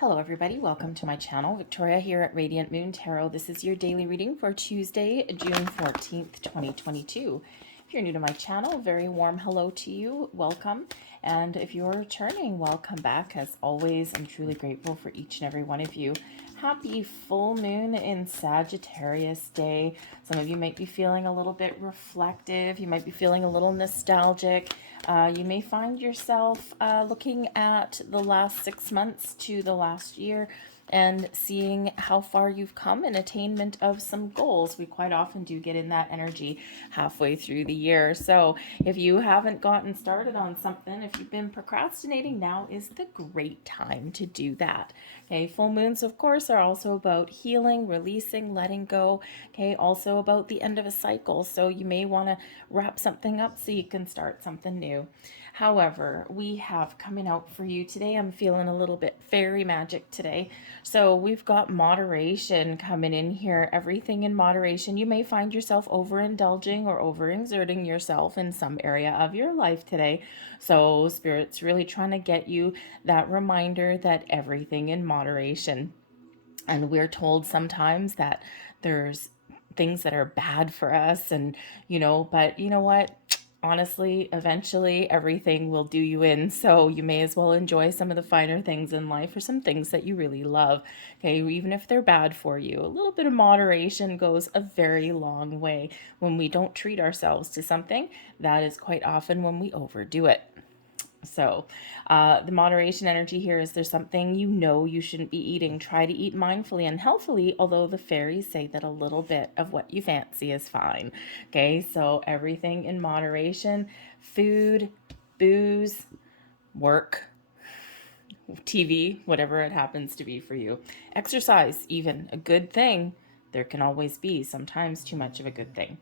Hello everybody, welcome to my channel. Victoria here at Radiant Moon Tarot. This is your daily reading for Tuesday, June 14th, 2022. If you're new to my channel, very warm hello to you, welcome. And if you're returning, welcome back. As always, I'm truly grateful for each and every one of you. Happy full moon in Sagittarius day. Some of you might be feeling a little bit reflective. You might be feeling a little nostalgic. You may find yourself looking at the last 6 months to the last year and seeing how far you've come in attainment of some goals. We quite often do get in that energy halfway through the year. So if you haven't gotten started on something, if you've been procrastinating, now is the great time to do that. Okay, full moons, of course, are also about healing, releasing, letting go. Okay, also about the end of a cycle. So you may want to wrap something up so you can start something new. However, we have coming out for you today. I'm feeling a little bit fairy magic today. So we've got moderation coming in here, everything in moderation. You may find yourself overindulging or overexerting yourself in some area of your life today. So Spirit's really trying to get you that reminder that everything in moderation. And we're told sometimes that there's things that are bad for us but you know what? Honestly, eventually everything will do you in. So you may as well enjoy some of the finer things in life or some things that you really love. Okay, even if they're bad for you. A little bit of moderation goes a very long way. When we don't treat ourselves to something, that is quite often when we overdo it. So, the moderation energy here is there's something you know you shouldn't be eating. Try to eat mindfully and healthfully, although the fairies say that a little bit of what you fancy is fine. Okay, so everything in moderation: food, booze, work, TV, whatever it happens to be for you. Exercise, even a good thing. There can always be sometimes too much of a good thing.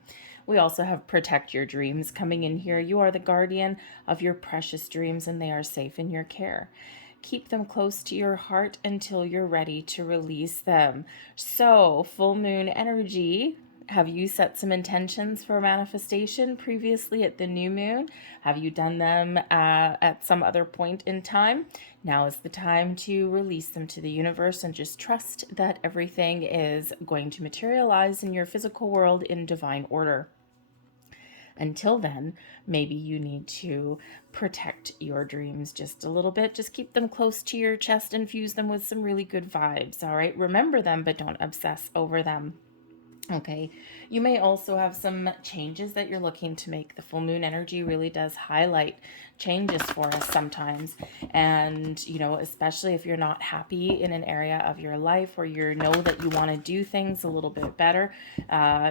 We also have protect your dreams coming in here. You are the guardian of your precious dreams and they are safe in your care. Keep them close to your heart until you're ready to release them. So, full moon energy. Have you set some intentions for manifestation previously at the new moon? Have you done them at some other point in time? Now is the time to release them to the universe and just trust that everything is going to materialize in your physical world in divine order. Until then, maybe you need to protect your dreams just a little bit. Just keep them close to your chest, infuse them with some really good vibes, all right? Remember them, but don't obsess over them. Okay, you may also have some changes that you're looking to make. The full moon energy really does highlight changes for us sometimes. And, especially if you're not happy in an area of your life or you know that you want to do things a little bit better,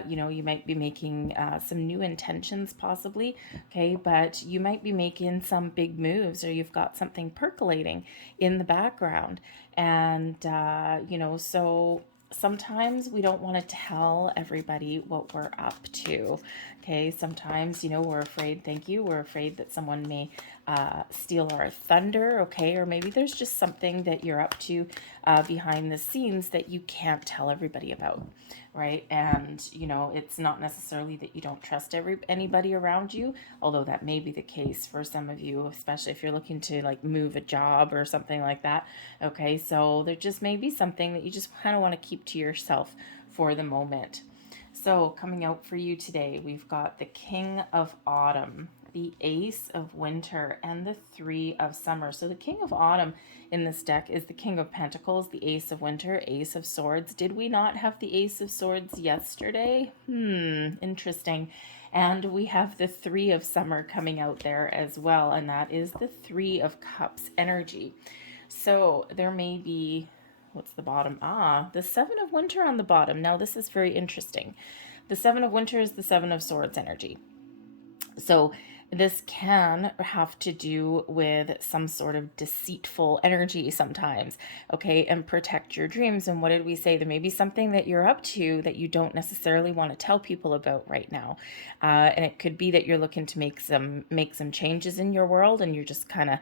you might be making some new intentions possibly. Okay, but you might be making some big moves or you've got something percolating in the background. And, so sometimes we don't want to tell everybody what we're up to. Okay, sometimes, we're afraid, we're afraid that someone may steal our thunder, okay, or maybe there's just something that you're up to behind the scenes that you can't tell everybody about, right? And, it's not necessarily that you don't trust anybody around you, although that may be the case for some of you, especially if you're looking to like move a job or something like that. Okay, so there just may be something that you just kind of want to keep to yourself for the moment. So coming out for you today, we've got the King of Autumn, the Ace of Winter, and the Three of Summer. So the King of Autumn in this deck is the King of Pentacles, the Ace of Winter, Ace of Swords. Did we not have the Ace of Swords yesterday? Interesting. And we have the Three of Summer coming out there as well, and that is the Three of Cups energy. So there may be, what's the bottom? The Seven of Winter on the bottom. Now this is very interesting. The Seven of Winter is the Seven of Swords energy. So this can have to do with some sort of deceitful energy sometimes, okay, and protect your dreams. And what did we say? There may be something that you're up to that you don't necessarily want to tell people about right now. And it could be that you're looking to make some changes in your world and you're just kind of,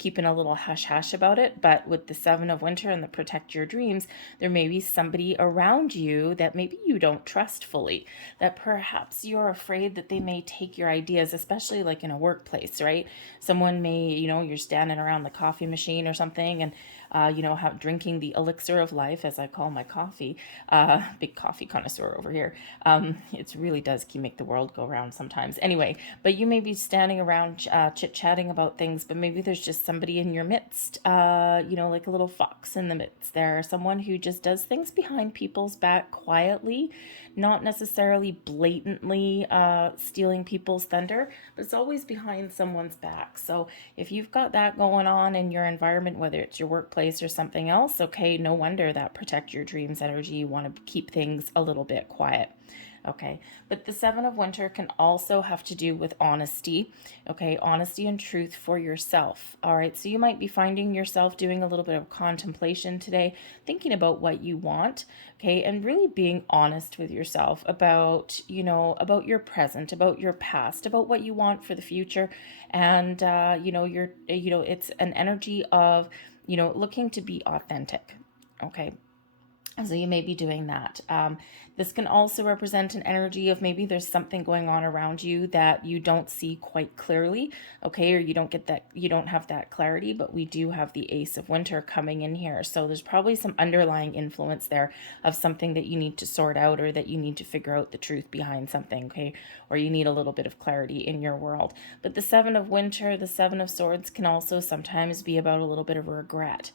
keeping a little hush hush about it. But with the Seven of Winter and the protect your dreams, there may be somebody around you that maybe you don't trust fully, that perhaps you're afraid that they may take your ideas, especially like in a workplace, right? Someone may, you're standing around the coffee machine or something, and drinking the elixir of life, as I call my coffee. Big coffee connoisseur over here. It really does make the world go round sometimes. Anyway, but you may be standing around chit-chatting about things, but maybe there's just somebody in your midst, like a little fox in the midst there, someone who just does things behind people's back quietly, not necessarily blatantly stealing people's thunder, but it's always behind someone's back. So if you've got that going on in your environment, whether it's your workplace or something else, okay, no wonder that protect your dreams energy. You want to keep things a little bit quiet. Okay, but the Seven of Winter can also have to do with honesty, okay, honesty and truth for yourself. All right, so you might be finding yourself doing a little bit of contemplation today, thinking about what you want, okay, and really being honest with yourself about, about your present, about your past, about what you want for the future. And, it's an energy of, looking to be authentic, okay. So you may be doing that. This can also represent an energy of maybe there's something going on around you that you don't see quite clearly, okay, or you don't have that clarity, but we do have the Ace of Winter coming in here. So there's probably some underlying influence there of something that you need to sort out, or that you need to figure out the truth behind something, okay, or you need a little bit of clarity in your world. But the Seven of Winter, the Seven of Swords, can also sometimes be about a little bit of regret,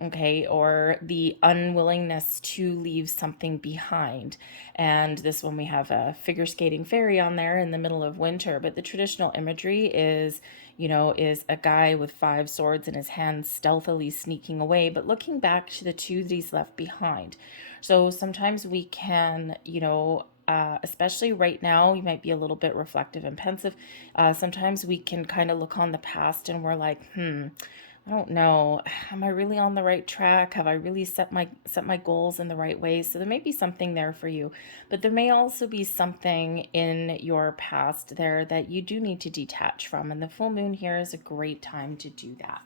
okay, or the unwillingness to leave something behind. And this one, we have a figure skating fairy on there in the middle of winter, but the traditional imagery is a guy with 5 swords in his hands stealthily sneaking away, but looking back to the 2 that he's left behind. So sometimes we can, especially right now, you might be a little bit reflective and pensive. Sometimes we can kind of look on the past and we're like, I don't know, am I really on the right track? Have I really set my goals in the right way? So there may be something there for you, but there may also be something in your past there that you do need to detach from. And the full moon here is a great time to do that.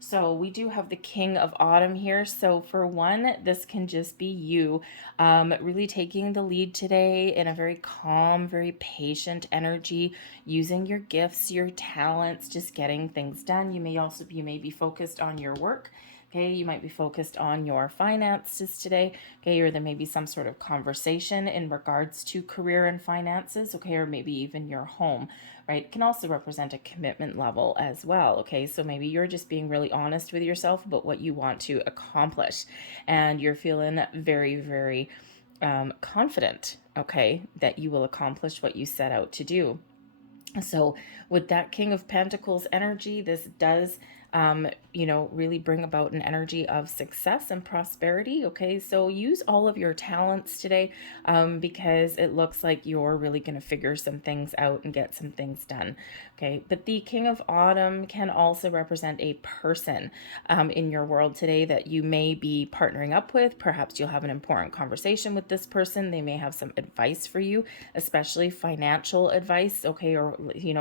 So we do have the King of Autumn here. So for one, this can just be you really taking the lead today in a very calm, very patient energy, using your gifts, your talents, just getting things done. You may be focused on your work. Okay, you might be focused on your finances today, okay, or there may be some sort of conversation in regards to career and finances, okay, or maybe even your home, right? It can also represent a commitment level as well, okay, so maybe you're just being really honest with yourself about what you want to accomplish, and you're feeling very, very confident, okay, that you will accomplish what you set out to do. So with that King of Pentacles energy, this does really bring about an energy of success and prosperity. Okay, so use all of your talents today because it looks like you're really going to figure some things out and get some things done. Okay, but the King of Autumn can also represent a person in your world today that you may be partnering up with. Perhaps you'll have an important conversation with this person. They may have some advice for you, especially financial advice, okay, or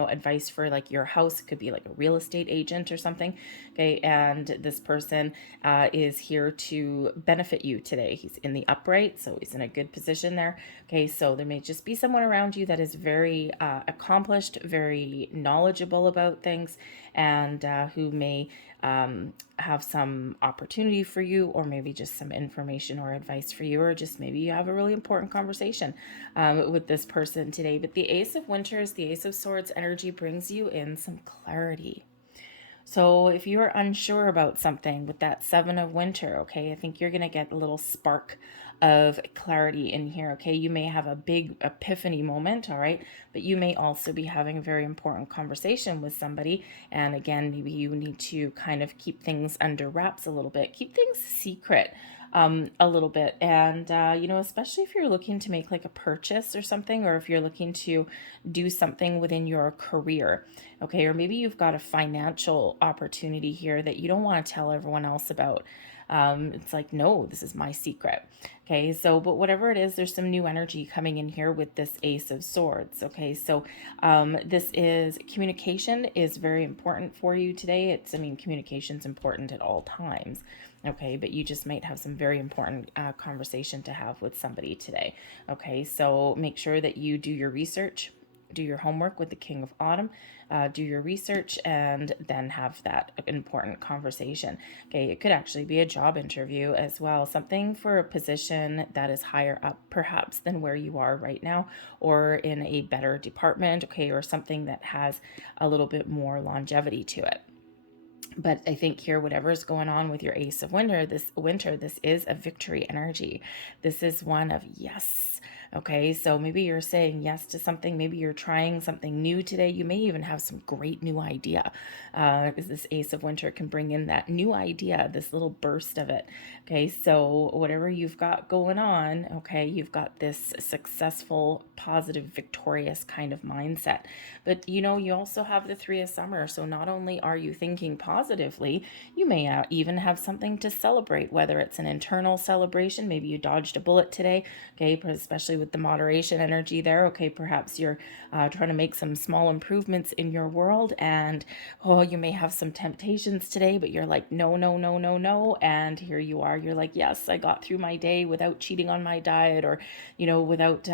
advice for like your house. It could be like a real estate agent or something. Okay, and this person is here to benefit you today. He's in the upright, so he's in a good position there. Okay, so there may just be someone around you that is very accomplished, very knowledgeable about things, and who may have some opportunity for you, or maybe just some information or advice for you, or just maybe you have a really important conversation with this person today. But the Ace of Winters, the Ace of Swords energy brings you in some clarity. So if you're unsure about something with that Seven of Winter, okay, I think you're going to get a little spark of clarity in here, okay? You may have a big epiphany moment, all right? But you may also be having a very important conversation with somebody. And again, maybe you need to kind of keep things under wraps a little bit. Keep things secret a little bit. And, especially if you're looking to make like a purchase or something, or if you're looking to do something within your career, okay? Or maybe you've got a financial opportunity here that you don't want to tell everyone else about. It's like, no, this is my secret. Okay, so, but whatever it is, there's some new energy coming in here with this Ace of Swords. Okay, so this is communication is very important for you today. I mean, communication's important at all times. Okay, but you just might have some very important conversation to have with somebody today. Okay, so make sure that you do your research, do your homework with the King of Autumn, do your research, and then have that important conversation. Okay, it could actually be a job interview as well, something for a position that is higher up perhaps than where you are right now, or in a better department, okay, or something that has a little bit more longevity to it. But I think here, whatever is going on with your Ace of Winter, this is a victory energy. This is one of yes. Okay, so maybe you're saying yes to something. Maybe you're trying something new today. You may even have some great new idea, because this Ace of Winter can bring in that new idea, this little burst of it. Okay, so whatever you've got going on, okay, you've got this successful, positive, victorious kind of mindset. But you know, you also have the Three of Summer. So not only are you thinking positively, you may even have something to celebrate, whether it's an internal celebration. Maybe you dodged a bullet today, okay, especially with the moderation energy there. Okay, perhaps you're trying to make some small improvements in your world, and oh, you may have some temptations today, but you're like, no, no, no, no, no. And here you are. You're like, yes, I got through my day without cheating on my diet, or, without,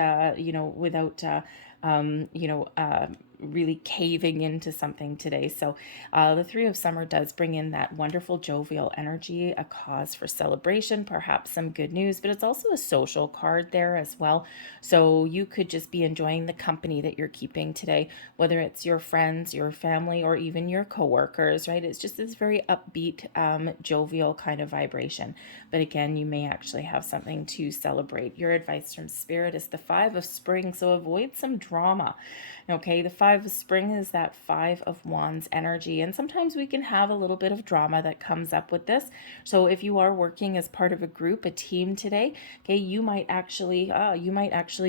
really caving into something today. So the Three of Summer does bring in that wonderful jovial energy, a cause for celebration, perhaps some good news, but it's also a social card there as well. So you could just be enjoying the company that you're keeping today, whether it's your friends, your family, or even your coworkers, right? It's just this very upbeat, jovial kind of vibration. But again, you may actually have something to celebrate. Your advice from Spirit is the Five of Spring, so avoid some drama. Okay, the Five of Spring is that Five of Wands energy, and sometimes we can have a little bit of drama that comes up with this. So if you are working as part of a group, a team today, okay, you might actually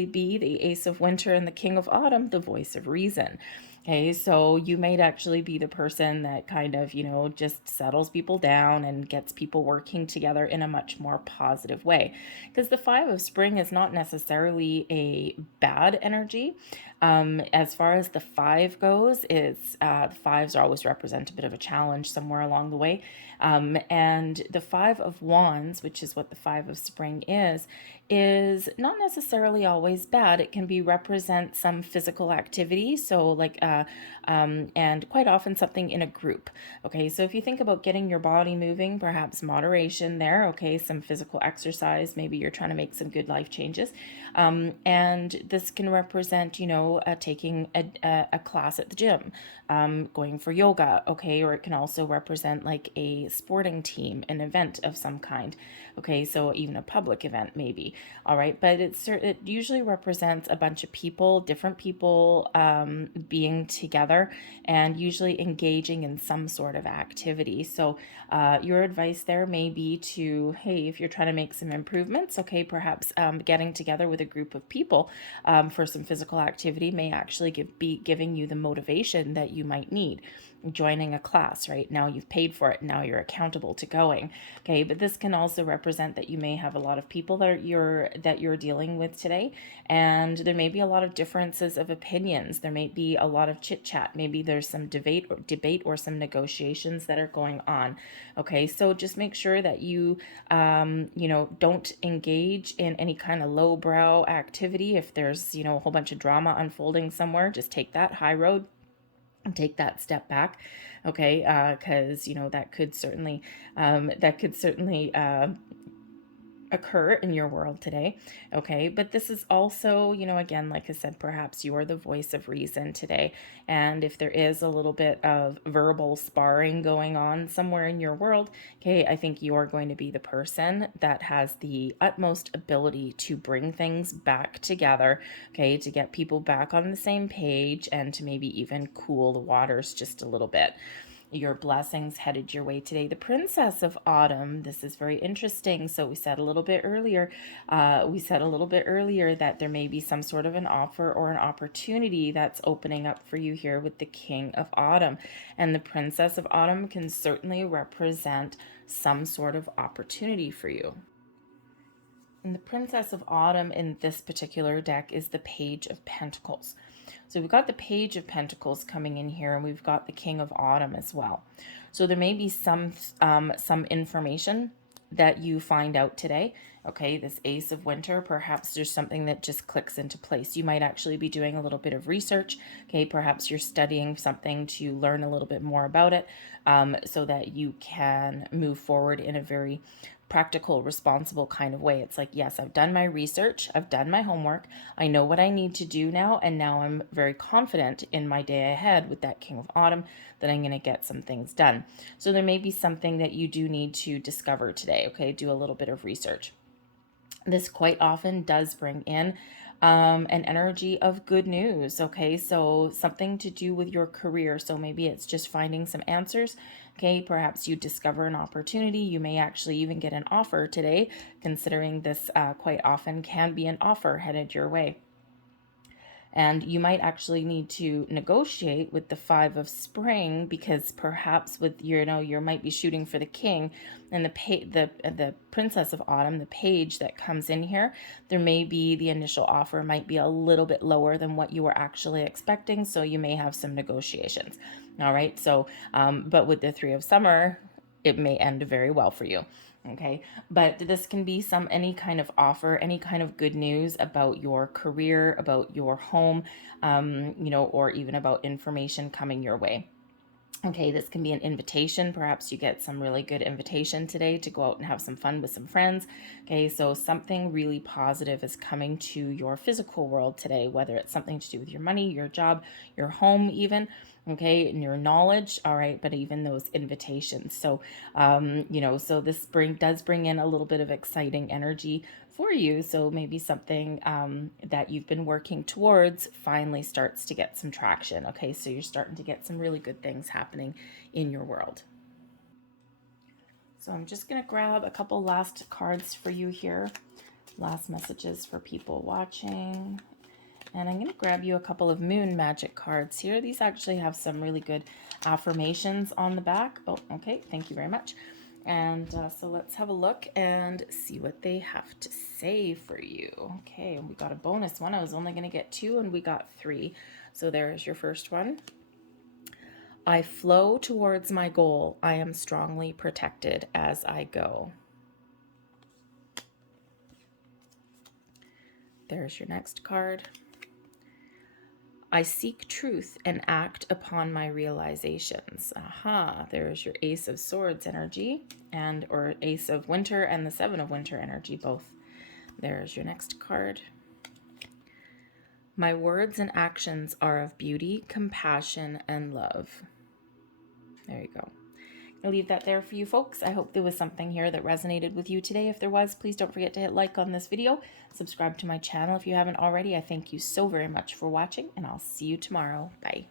be the Ace of Winter and the King of Autumn, the voice of reason. Okay, so you might actually be the person that kind of, just settles people down and gets people working together in a much more positive way. Because the Five of Spring is not necessarily a bad energy. As far as the five goes, it's fives always represent a bit of a challenge somewhere along the way. And the Five of Wands, which is what the Five of Spring is not necessarily always bad. It can be represent some physical activity. So like, and quite often something in a group. Okay, so if you think about getting your body moving, perhaps moderation there. Okay, some physical exercise. Maybe you're trying to make some good life changes. And this can represent, taking a class at the gym, going for yoga, okay, or it can also represent like a sporting team, an event of some kind, okay, so even a public event maybe, all right, but it usually represents a bunch of people, different people, being together and usually engaging in some sort of activity. So your advice there may be to, hey, if you're trying to make some improvements, okay, perhaps getting together with a group of people for some physical activity may actually be giving you the motivation that you might need. Joining a class, right? Now you've paid for it, now you're accountable to going. Okay, but this can also represent that you may have a lot of people that you're dealing with today, and there may be a lot of differences of opinions. There may be a lot of chit chat. Maybe there's some debate or some negotiations that are going on. Okay, so just make sure that you don't engage in any kind of lowbrow activity. If there's a whole bunch of drama unfolding somewhere, just take that high road and take that step back, okay, because that could certainly occur in your world today, okay, but this is also, again, like I said, perhaps you're the voice of reason today, and if there is a little bit of verbal sparring going on somewhere in your world, okay, I think you're going to be the person that has the utmost ability to bring things back together, okay, to get people back on the same page and to maybe even cool the waters just a little bit. Your blessings headed your way today. The Princess of Autumn. This is very interesting. So we said a little bit earlier, that there may be some sort of an offer or an opportunity that's opening up for you here with the King of Autumn. And the Princess of Autumn can certainly represent some sort of opportunity for you. And the Princess of Autumn in this particular deck is the Page of Pentacles. So we've got the Page of Pentacles coming in here, and we've got the King of Autumn as well. So there may be some information that you find out today. Okay, this Ace of Winter, perhaps there's something that just clicks into place. You might actually be doing a little bit of research. Okay, perhaps you're studying something to learn a little bit more about it, so that you can move forward in a very practical, responsible kind of way. It's like, yes, I've done my research, I've done my homework, I know what I need to do now, and now I'm very confident in my day ahead with that King of Autumn that I'm going to get some things done. So there may be something that you do need to discover today. Okay, do a little bit of research. This quite often does bring in an energy of good news. Okay, so something to do with your career. So maybe it's just finding some answers. Okay, perhaps you discover an opportunity. You may actually even get an offer today, considering this quite often can be an offer headed your way. And you might actually need to negotiate with the Five of Spring, because perhaps with you might be shooting for the King and the Princess of Autumn, the Page that comes in here. There may be the initial offer might be a little bit lower than what you were actually expecting, so you may have some negotiations. All right, so but with the Three of Summer, it may end very well for you. Okay, but this can be any kind of offer, any kind of good news about your career, about your home, or even about information coming your way. Okay, this can be an invitation. Perhaps you get some really good invitation today to go out and have some fun with some friends. Okay, so something really positive is coming to your physical world today, whether it's something to do with your money, your job, your home even. Okay, and your knowledge. All right, but even those invitations. So, so this does bring in a little bit of exciting energy for you. So maybe something that you've been working towards finally starts to get some traction. Okay, so you're starting to get some really good things happening in your world. So I'm just going to grab a couple last cards for you here. Last messages for people watching. And I'm going to grab you a couple of moon magic cards here. These actually have some really good affirmations on the back. Oh, okay. Thank you very much. And so let's have a look and see what they have to say for you. Okay, we got a bonus one. I was only going to get 2 and we got 3. So there's your first one. I flow towards my goal. I am strongly protected as I go. There's your next card. I seek truth and act upon my realizations. Aha, there's your Ace of Swords energy, or Ace of Winter and the Seven of Winter energy, both. There's your next card. My words and actions are of beauty, compassion, and love. There you go. I'll leave that there for you folks. I hope there was something here that resonated with you today. If there was, please don't forget to hit like on this video. Subscribe to my channel if you haven't already. I thank you so very much for watching, and I'll see you tomorrow. Bye.